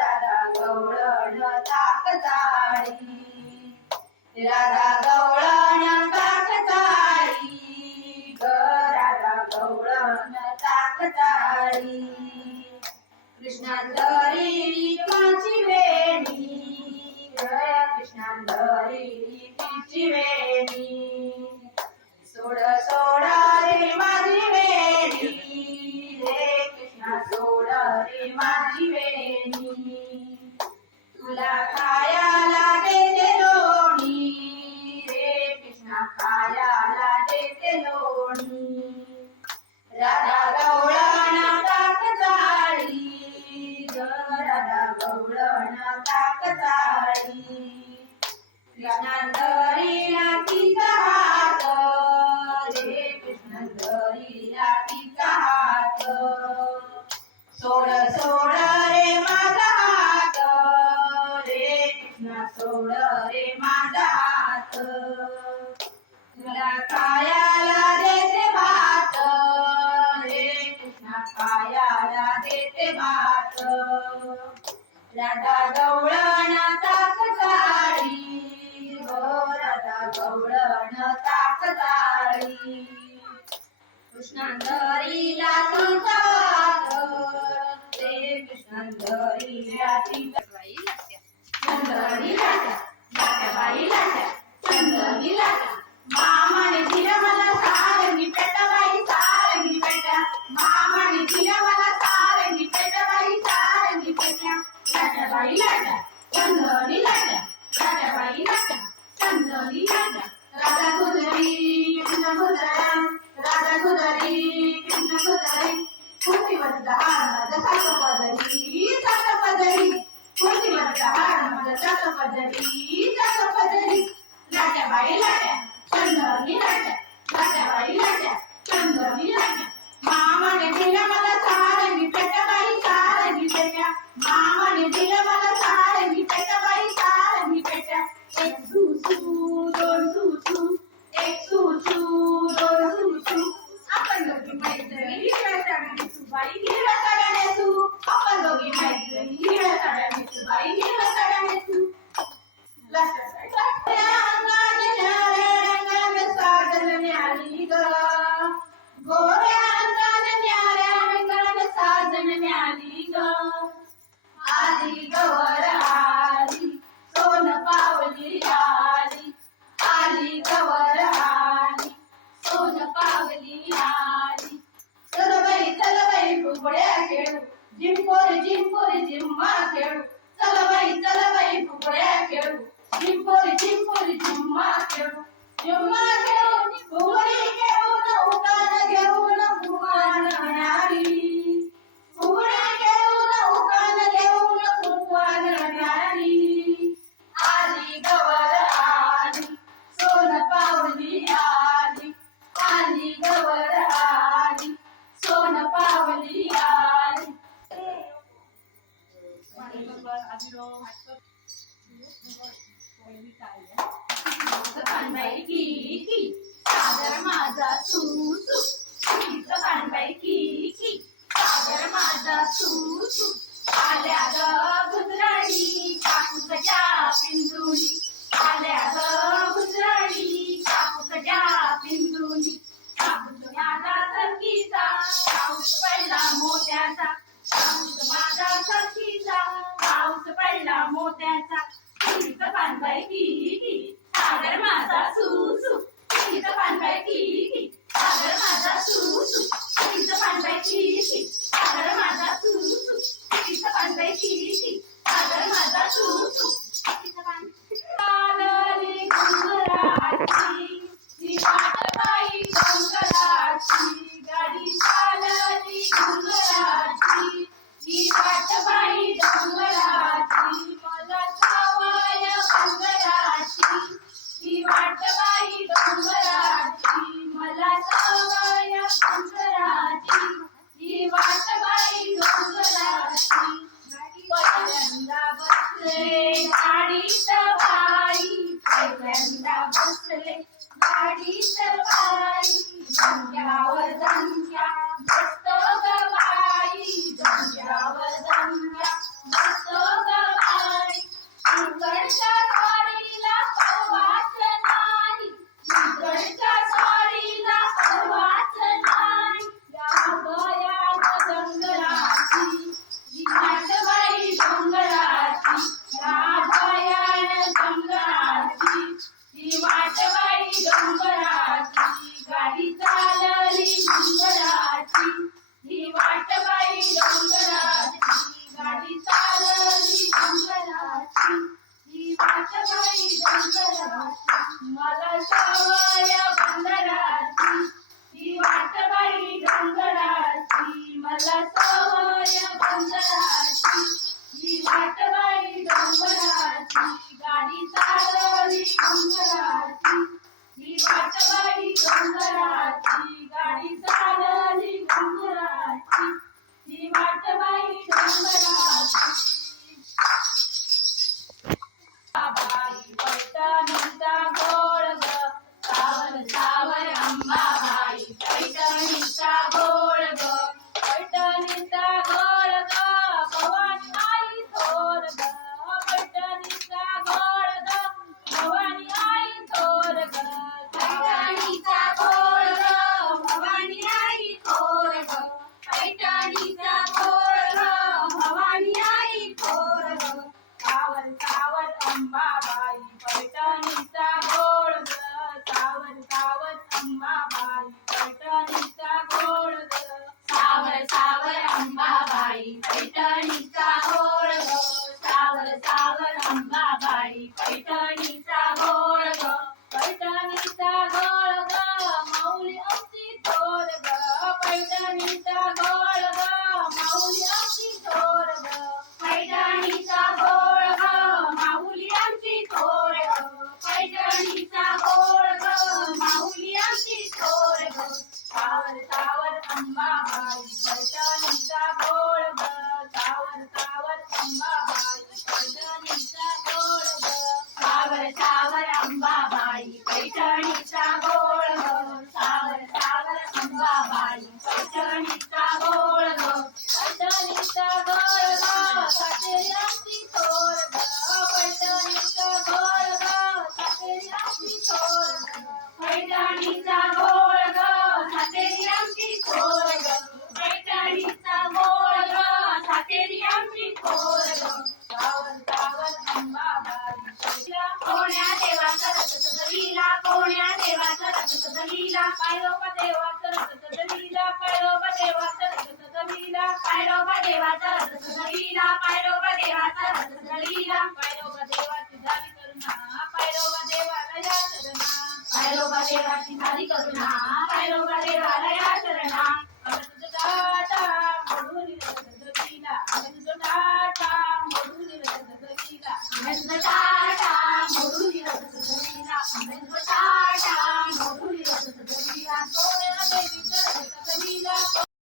राधा गवळण ताकताळी राधा गवळण Sort of, sort Radha गवळण ताक चाळी हो राधा गवळण ताक चाळी कृष्णांतरीला तुझा रे कृष्णांतरीला तिचा लाटा కుదరం రాధ కుదరి కృష్ణ కుదరి కోటి వద్ద రాధ సతపదరి సతపదరి కోటి వద్ద రాధ సతపదరి సతపదరి నటబయల पावली आली आली गवर आली. सोन पावली आली. चल बाई चल बाई फुगड्या खेळू. जिंपोरी जिंपोरी जिम्मा खेळू. चल बाई चल बाई फुगड्या खेळू. जिंपोरी जिंपोरी जिम्मा खेळू. जिम्मा खेळू. कानबाई की की सागर माझा तू तू तिचं कानबाई की की सागर माझा तू पानबाई की सागर माझा सुसू तिचं पानबाई की सागर माझा सुसू तिचं पानबाई की सागर माझा सुसू तिचं पानबाई सागर माझा सुसू ತಾಯಿ ಪಟಾಣಿತ ಗೋಳದ ತಾವರ್ ತಾವರ್ ತುಂಬಾ जमिनीला काय रोबा देवाचं रस जमिनीला काय रोबा देवाचं रस जमिनीला काय रोबा देवाचा रस जमिनीला काय रोबा देवाचा रस जमिनीला काय रोबा देवाची झाली करुणा काय रोबा देवाला या सजना करुणा.